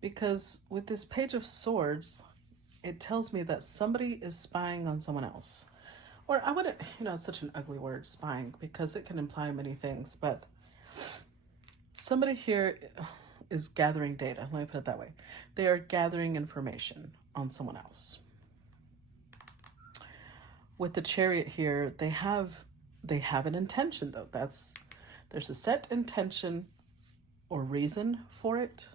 Because with this Page of Swords, it tells me that somebody is spying on someone else. Or I wouldn't, it's such an ugly word, spying, because it can imply many things, but somebody here is gathering data. Let me put it that way. They are gathering information on someone else. With the Chariot here, they have an intention, though. There's a set intention or reason for it.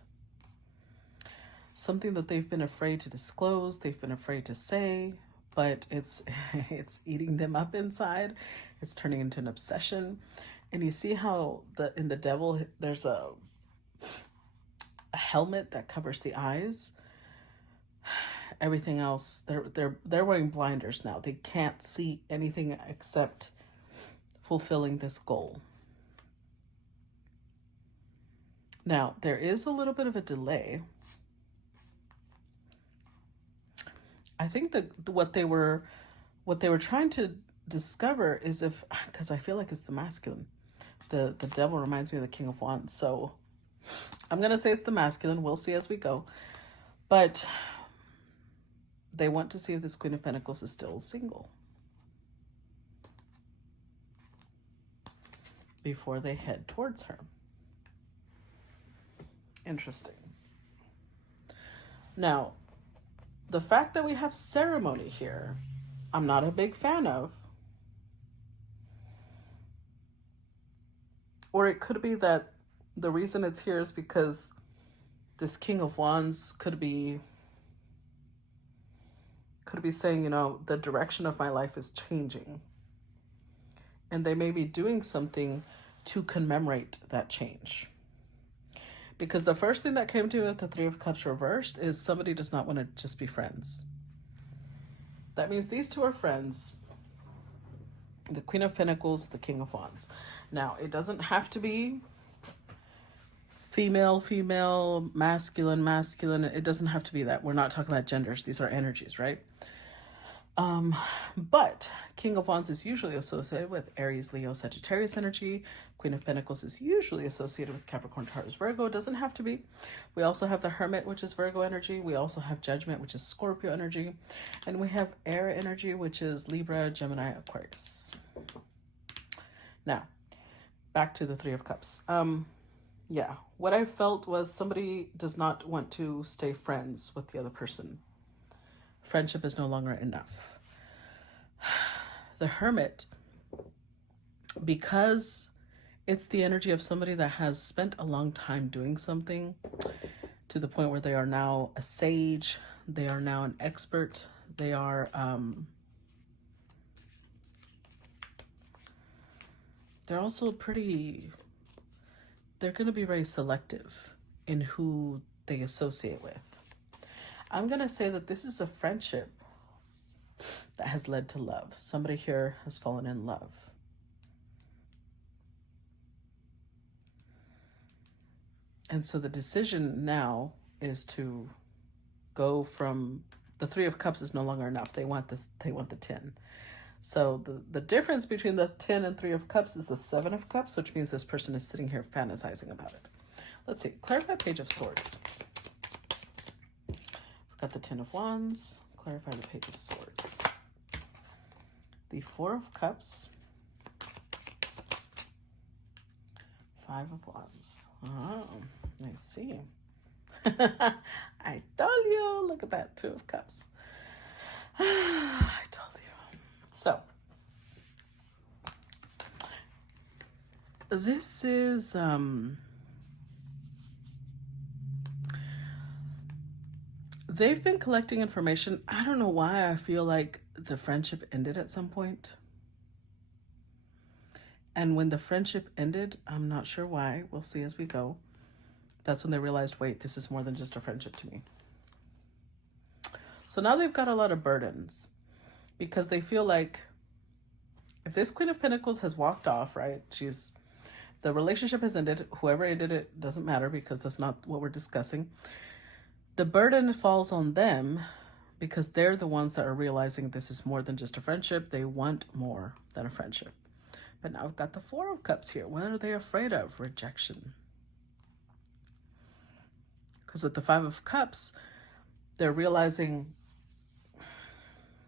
Something that they've been afraid to disclose, they've been afraid to say, but it's eating them up inside. It's turning into an obsession. And you see how in the Devil, there's a helmet that covers the eyes. Everything else, they're wearing blinders now. They can't see anything except fulfilling this goal. Now, there is a little bit of a delay. I think that what they were trying to discover is because I feel like it's the masculine. The Devil reminds me of the King of Wands. So I'm going to say it's the masculine. We'll see as we go. But they want to see if this Queen of Pentacles is still single before they head towards her. Interesting. Now, the fact that we have ceremony here, I'm not a big fan of. Or it could be that the reason it's here is because this King of Wands could be saying, the direction of my life is changing. And they may be doing something to commemorate that change. Because the first thing that came to me with the Three of Cups reversed is somebody does not want to just be friends. That means these two are friends. The Queen of Pentacles, the King of Wands. Now, it doesn't have to be female, masculine. It doesn't have to be that. We're not talking about genders. These are energies, right? But King of Wands is usually associated with Aries, Leo, Sagittarius energy. Queen of Pentacles is usually associated with Capricorn, Taurus, Virgo. It doesn't have to be. We also have the Hermit, which is Virgo energy. We also have Judgment, which is Scorpio energy. And we have Air energy, which is Libra, Gemini, Aquarius. Now, back to the Three of Cups. Yeah, what I felt was somebody does not want to stay friends with the other person. Friendship is no longer enough. The Hermit, because it's the energy of somebody that has spent a long time doing something to the point where they are now a sage, they are now an expert, they are they're also they're going to be very selective in who they associate with. I'm going to say that this is a friendship that has led to love. Somebody here has fallen in love. And so the decision now is to go from the Three of Cups is no longer enough. They want this. They want the 10. So the difference between the 10 and Three of Cups is the Seven of Cups, which means this person is sitting here fantasizing about it. Let's see. Clarify Page of Swords. We've got the 10 of Wands. Clarify the Page of Swords. The Four of Cups. Five of Wands. Oh, I see. I told you. Look at that. Two of Cups. I told you. So, this is, they've been collecting information. I don't know why I feel like the friendship ended at some point. And when the friendship ended, I'm not sure why. We'll see as we go. That's when they realized, wait, this is more than just a friendship to me. So now they've got a lot of burdens because they feel like if this Queen of Pentacles has walked off, right? The relationship has ended. Whoever ended it doesn't matter because that's not what we're discussing. The burden falls on them because they're the ones that are realizing this is more than just a friendship. They want more than a friendship. But now I've got the Four of Cups here. What are they afraid of? Rejection. Because with the Five of Cups, they're realizing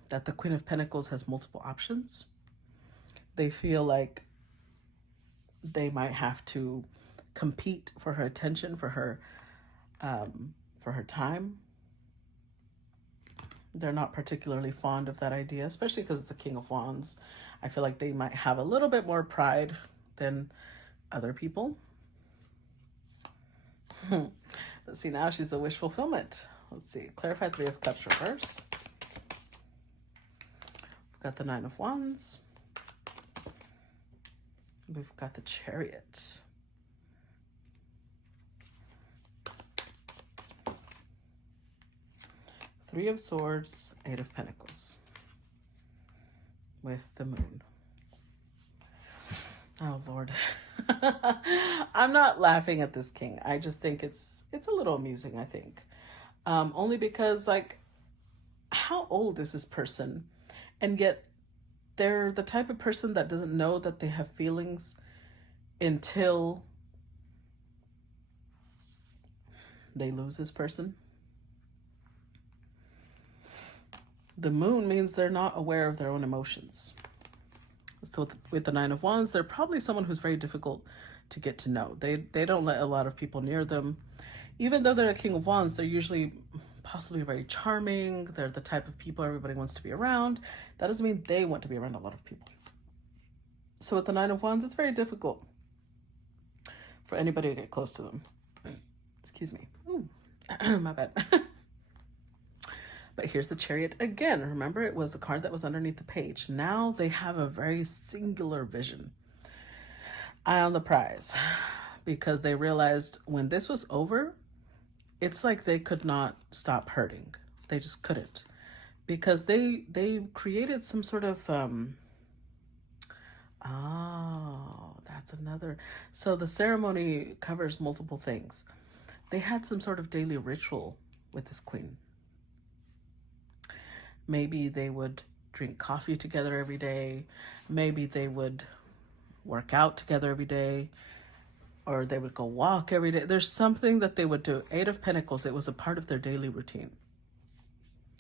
that the Queen of Pentacles has multiple options. They feel like they might have to compete for her attention, for her time. They're not particularly fond of that idea, especially because it's a King of Wands. I feel like they might have a little bit more pride than other people. Let's see, now she's a wish fulfillment. Let's see, clarify Three of Cups reversed. We've got the Nine of Wands. We've got the Chariot. Three of Swords, Eight of Pentacles. With the Moon. Oh, Lord. I'm not laughing at this king. I just think it's a little amusing, I think. Only because, like, how old is this person? And yet they're the type of person that doesn't know that they have feelings until they lose this person. The Moon means they're not aware of their own emotions. So with the Nine of Wands, they're probably someone who's very difficult to get to know. They don't let a lot of people near them. Even though they're a King of Wands, they're usually possibly very charming. They're the type of people everybody wants to be around. That doesn't mean they want to be around a lot of people. So with the Nine of Wands, it's very difficult for anybody to get close to them. Excuse me. Ooh, my bad. But here's the Chariot again. Remember, it was the card that was underneath the page. Now they have a very singular vision. Eye on the prize. Because they realized when this was over, it's like they could not stop hurting. They just couldn't. Because they created some sort of... that's another... So the ceremony covers multiple things. They had some sort of daily ritual with this queen. Maybe they would drink coffee together every day. Maybe they would work out together every day. Or they would go walk every day. There's something that they would do. Eight of Pentacles, it was a part of their daily routine.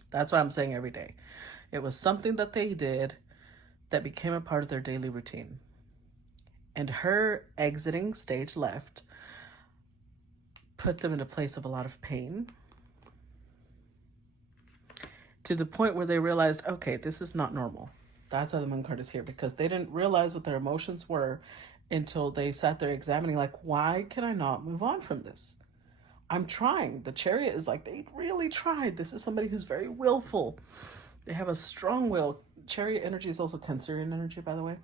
That's why I'm saying every day. It was something that they did that became a part of their daily routine. And her exiting stage left put them in a place of a lot of pain. To the point where they realized, okay, this is not normal. That's why the Moon card is here, because they didn't realize what their emotions were until they sat there examining, like, why can I not move on from this? I'm trying. The Chariot is like, they really tried. This is somebody who's very willful. They have a strong will. Chariot energy is also Cancerian energy, by the way.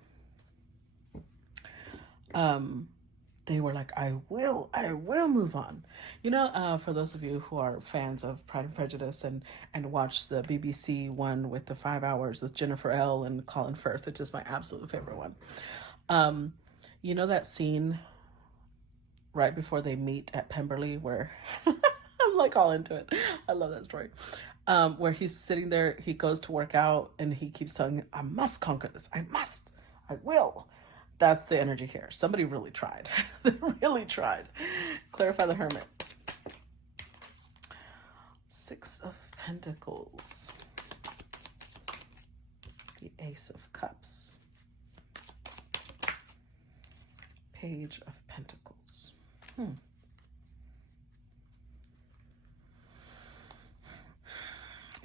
They were like, I will move on. You know, for those of you who are fans of Pride and Prejudice and watch the BBC one with the 5 hours with Jennifer L. and Colin Firth, which is my absolute favorite one. You know that scene right before they meet at Pemberley where I'm like all into it. I love that story. Where he's sitting there, he goes to work out and he keeps telling him, I must conquer this. I will. That's the energy here. Somebody really tried. They really tried. Clarify the Hermit. Six of Pentacles. The Ace of Cups. Page of Pentacles.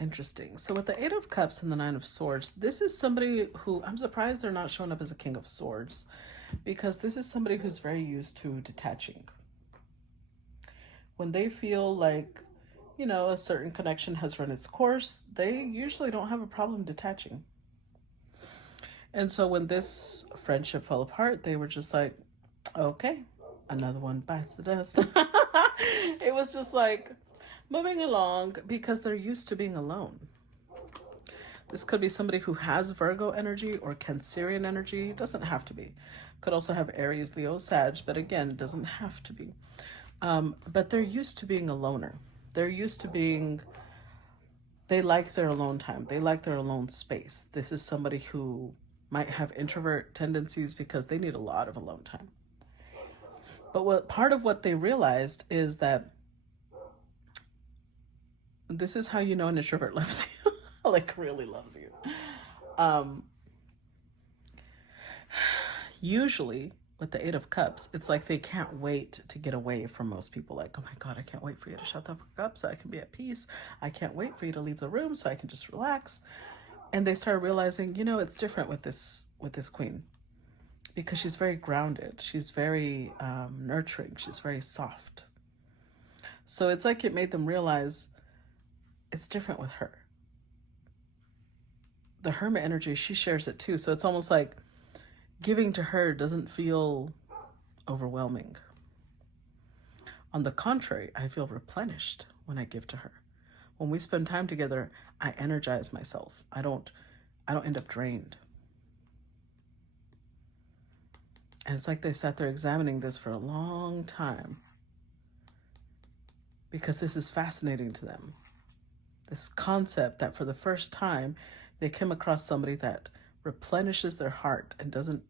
Interesting. So with the Eight of Cups and the Nine of Swords, this is somebody who, I'm surprised they're not showing up as a King of Swords, because this is somebody who's very used to detaching. When they feel like, you know, a certain connection has run its course, they usually don't have a problem detaching. And so when this friendship fell apart, they were just like, okay, another one bites the dust. It was just like moving along because they're used to being alone. This could be somebody who has Virgo energy or Cancerian energy. Doesn't have to be. Could also have Aries, Leo, Sag, but again, doesn't have to be. But they're used to being a loner. They're used to being, they like their alone time. They like their alone space. This is somebody who might have introvert tendencies because they need a lot of alone time. But part of what they realized is that this is how you know an introvert loves you. Like, really loves you. Usually with the Eight of Cups, it's like they can't wait to get away from most people. Like, oh my God, I can't wait for you to shut the fuck up so I can be at peace. I can't wait for you to leave the room so I can just relax. And they start realizing, you know, it's different with this queen, because she's very grounded. She's very nurturing. She's very soft. So it's like it made them realize it's different with her. The Hermit energy, she shares it too. So it's almost like giving to her doesn't feel overwhelming. On the contrary, I feel replenished when I give to her. When we spend time together, I energize myself. I don't end up drained. And it's like they sat there examining this for a long time, because this is fascinating to them. This concept that for the first time, they came across somebody that replenishes their heart and doesn't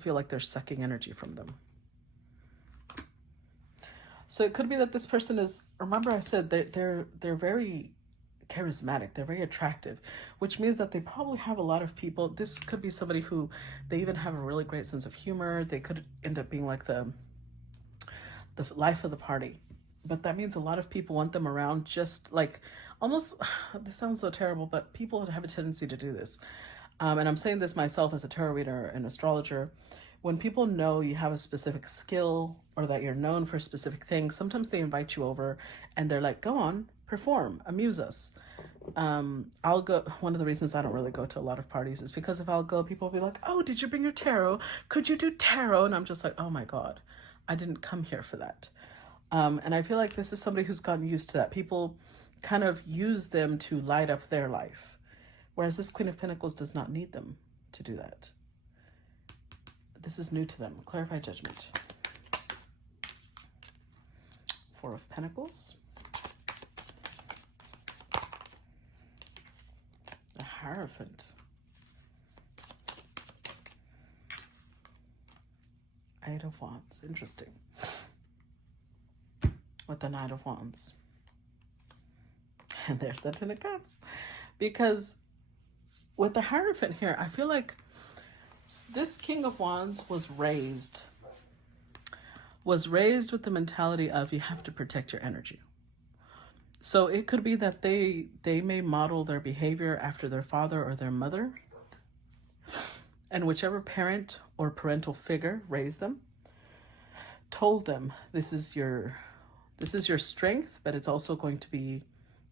feel like they're sucking energy from them. So it could be that this person is, remember I said they're very charismatic, they're very attractive, which means that they probably have a lot of people. This could be somebody who, they even have a really great sense of humor. They could end up being like the life of the party. But that means a lot of people want them around, just like, almost, this sounds so terrible, but people have a tendency to do this. And I'm saying this myself as a tarot reader and astrologer. When people know you have a specific skill or that you're known for specific things, sometimes they invite you over and they're like, go on, perform, amuse us. I'll go. One of the reasons I don't really go to a lot of parties is because if I'll go, people will be like, oh, did you bring your tarot? Could you do tarot? And I'm just like, oh my God, I didn't come here for that. And I feel like this is somebody who's gotten used to that. People kind of use them to light up their life. Whereas this Queen of Pentacles does not need them to do that. This is new to them. Clarify judgment. Four of Pentacles. The Hierophant. Eight of Wands. Interesting. With the Knight of Wands. And there's the Ten of Cups. Because with the Hierophant here, I feel like this King of Wands was raised with the mentality of you have to protect your energy. So it could be that they may model their behavior after their father or their mother, and whichever parent or parental figure raised them told them this is your strength, but it's also going to be,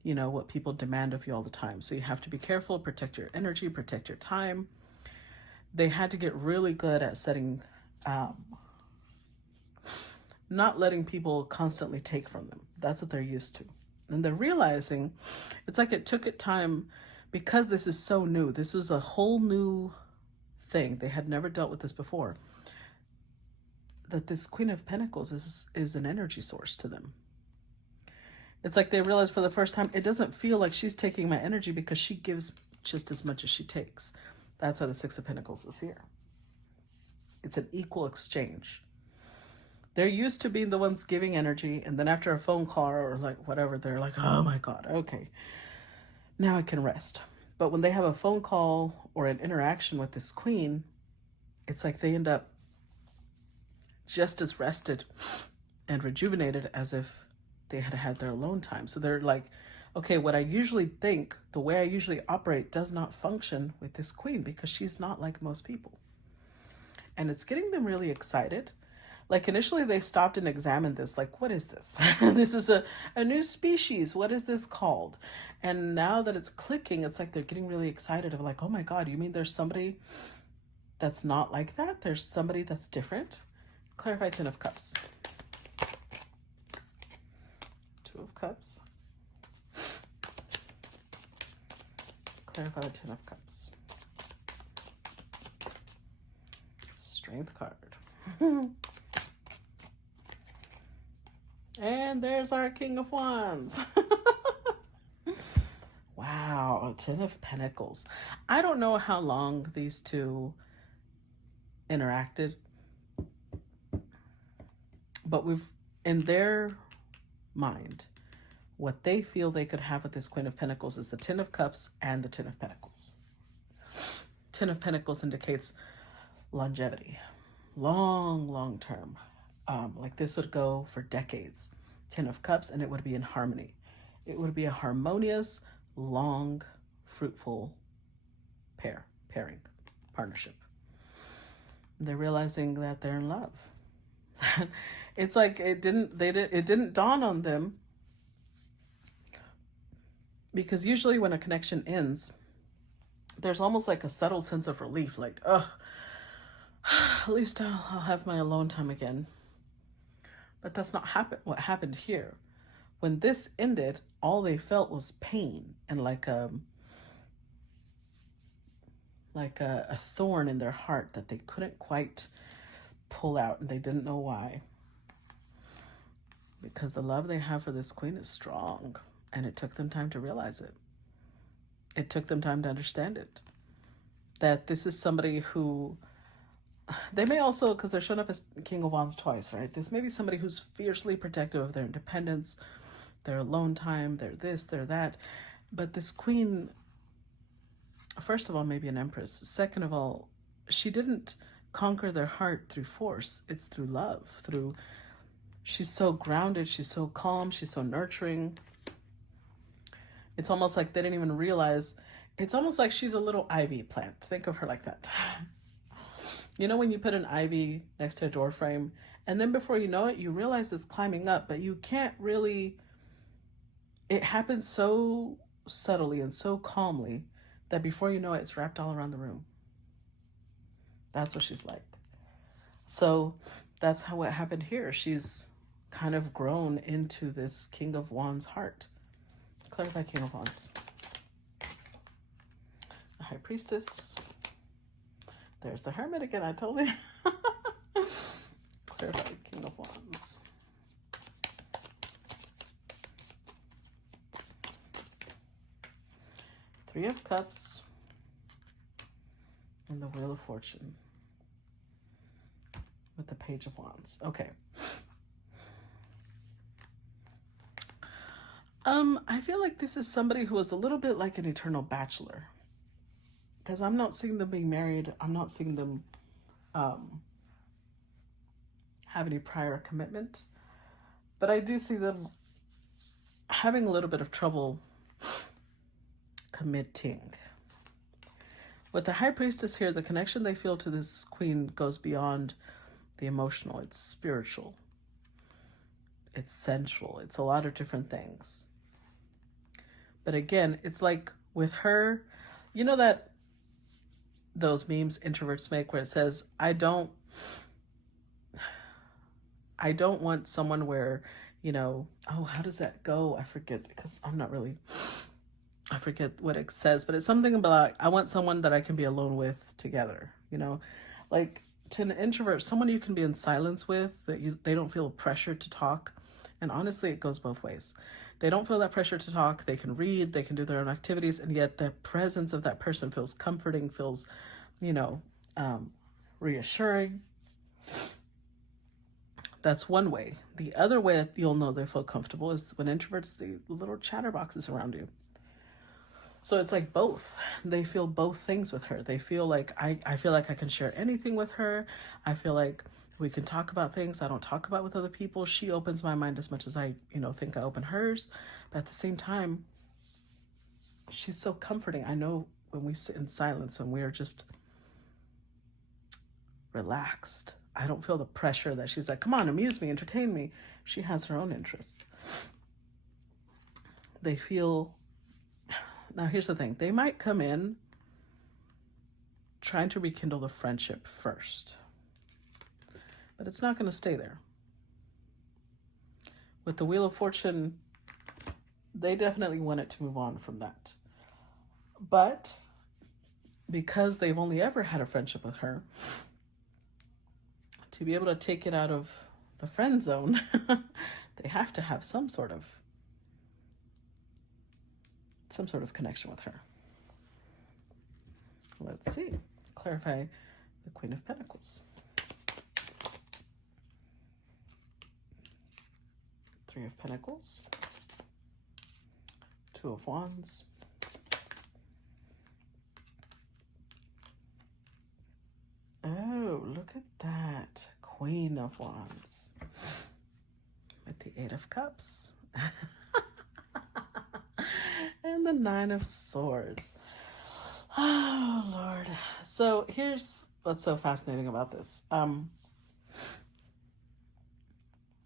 you know, what people demand of you all the time. So you have to be careful, protect your energy, protect your time. They had to get really good at setting, not letting people constantly take from them. That's what they're used to. And they're realizing, it's like it took it time, because this is so new. This is a whole new thing. They had never dealt with this before. That this Queen of Pentacles is an energy source to them. It's like they realize for the first time, it doesn't feel like she's taking my energy, because she gives just as much as she takes. That's why the Six of Pentacles is here. It's an equal exchange. They're used to being the ones giving energy, and then after a phone call or like whatever, they're like, oh my God, okay, now I can rest. But when they have a phone call or an interaction with this queen, it's like they end up just as rested and rejuvenated as if they had had their alone time. So they're like, okay, what I usually think, the way I usually operate does not function with this queen, because she's not like most people. And it's getting them really excited. Like initially they stopped and examined this, like, what is this? This is a new species. What is this called? And now that it's clicking, it's like they're getting really excited of like, oh my God, you mean there's somebody that's not like that? There's somebody that's different? Clarify Ten of Cups. Two of Cups. Clarify the Ten of Cups. Strength card. And there's our King of Wands. Wow, Ten of Pentacles. I don't know how long these two interacted, but in their mind, what they feel they could have with this Queen of Pentacles is the Ten of Cups and the Ten of Pentacles. Ten of Pentacles indicates longevity, long term. Like this would go for decades. Ten of Cups, and it would be in harmony. It would be a harmonious, long, fruitful pairing, partnership. They're realizing that they're in love. It's like it didn't dawn on them, because usually when a connection ends, there's almost like a subtle sense of relief, like, oh, at least I'll have my alone time again. But that's not what happened here. When this ended, all they felt was pain and like a thorn in their heart that they couldn't quite pull out, and they didn't know why. Because the love they have for this queen is strong, and it took them time to realize it. It took them time to understand it. That this is somebody who, they may also, because they're showing up as King of Wands twice, right? This may be somebody who's fiercely protective of their independence, their alone time, their this, their that. But this queen, first of all, maybe an empress. Second of all, she didn't conquer their heart through force. It's through love, she's so grounded, she's so calm, she's so nurturing. It's almost like they didn't even realize, it's almost like she's a little ivy plant. Think of her like that. You know, when you put an ivy next to a door frame, and then before you know it, you realize it's climbing up, but you can't really, it happens so subtly and so calmly that before you know it, it's wrapped all around the room. That's what she's like. So that's what happened here. She's kind of grown into this King of Wands heart. Clarify King of Wands. The High Priestess. There's the Hermit again, I told you. Clarify King of Wands. Three of Cups. And the Wheel of Fortune. With the Page of Wands. Okay. I feel like this is somebody who is a little bit like an eternal bachelor. Because I'm not seeing them being married. I'm not seeing them have any prior commitment. But I do see them having a little bit of trouble committing. With the High Priestess here, the connection they feel to this queen goes beyond the emotional. It's spiritual. It's sensual. It's a lot of different things. But again, it's like with her, you know that those memes introverts make where it says, I don't want someone where, you know, oh, how does that go? I forget, because I forget what it says, but it's something about, I want someone that I can be alone with together, you know, like to an introvert, someone you can be in silence with, that they don't feel pressured to talk. And honestly, it goes both ways. They don't feel that pressure to talk. They can read, they can do their own activities. And yet the presence of that person feels comforting, feels, you know, reassuring. That's one way. The other way that you'll know they feel comfortable is when introverts, the little chatterboxes around you. So it's like both. They feel both things with her. They feel like, I feel like I can share anything with her. I feel like we can talk about things I don't talk about with other people. She opens my mind as much as I, you know, think I open hers. But at the same time, she's so comforting. I know when we sit in silence, when we are just relaxed, I don't feel the pressure that she's like, come on, amuse me, entertain me. She has her own interests. They feel, now here's the thing. They might come in trying to rekindle the friendship first, but it's not going to stay there. With the Wheel of Fortune, they definitely wanted to move on from that. But because they've only ever had a friendship with her, to be able to take it out of the friend zone, they have to have some sort of connection with her. Let's see. Clarify the Queen of Pentacles. Three of Pentacles. Two of Wands. Oh, look at that. Queen of Wands. With the Eight of Cups. And the Nine of Swords. Oh, Lord. So here's what's so fascinating about this.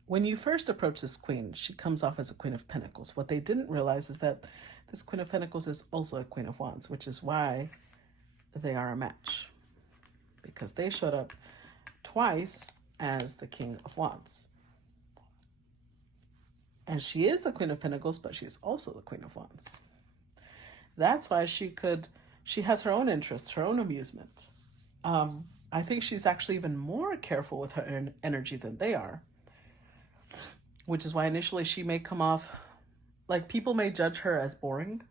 When you first approach this queen, she comes off as a Queen of Pentacles. What they didn't realize is that this Queen of Pentacles is also a Queen of Wands, which is why they are a match. Because they showed up twice as the King of Wands. And she is the Queen of Pentacles, but she's also the Queen of Wands. That's why she has her own interests, her own amusement. I think she's actually even more careful with her energy than they are. Which is why initially she may come off, like people may judge her as boring.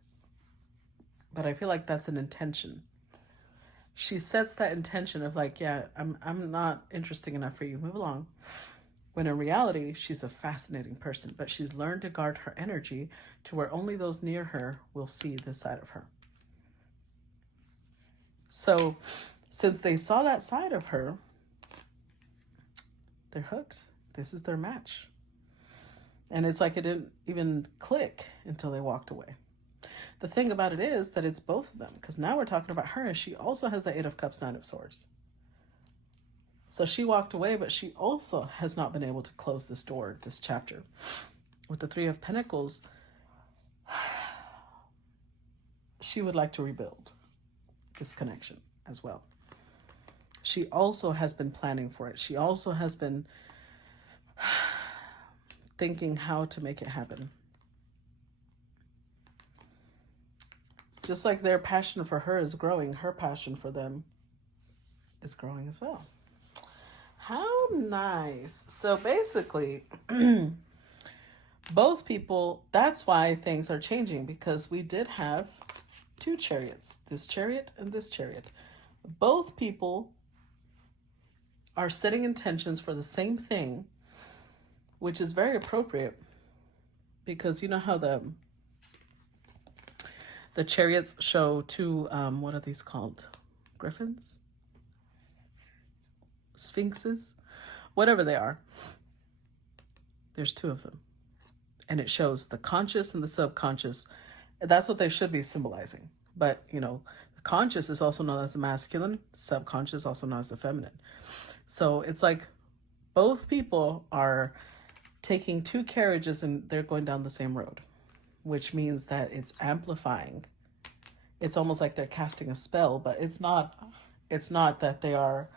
But I feel like that's an intention. She sets that intention of like, yeah, I'm not interesting enough for you, move along. When in reality, she's a fascinating person, but she's learned to guard her energy to where only those near her will see this side of her. So since they saw that side of her, they're hooked. This is their match. And it's like it didn't even click until they walked away. The thing about it is that it's both of them, because now we're talking about her and she also has the Eight of Cups, Nine of Swords. So she walked away, but she also has not been able to close this door, this chapter. With the Three of Pentacles, she would like to rebuild this connection as well. She also has been planning for it. She also has been thinking how to make it happen. Just like their passion for her is growing, her passion for them is growing as well. How nice. So basically, both people, that's why things are changing, because we did have two chariots, this chariot and this chariot. Both people are setting intentions for the same thing, which is very appropriate, because you know how the chariots show two, what are these called? Griffins? Sphinxes? Whatever they are. There's two of them. And it shows the conscious and the subconscious. That's what they should be symbolizing. But, you know, the conscious is also known as the masculine, subconscious also known as the feminine. So it's like both people are taking two carriages and they're going down the same road, which means that it's amplifying. It's almost like they're casting a spell, but it's not that they are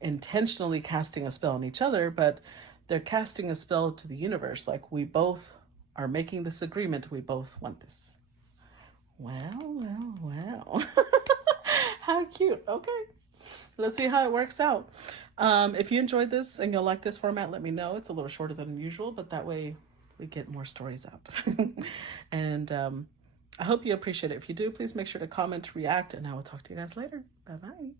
intentionally casting a spell on each other, but they're casting a spell to the universe. Like, we both are making this agreement. We both want this. Well. How cute. Okay. Let's see how it works out. If you enjoyed this and you'll like this format, let me know. It's a little shorter than usual, but that way we get more stories out. And I hope you appreciate it. If you do, please make sure to comment, react, and I will talk to you guys later. Bye-bye.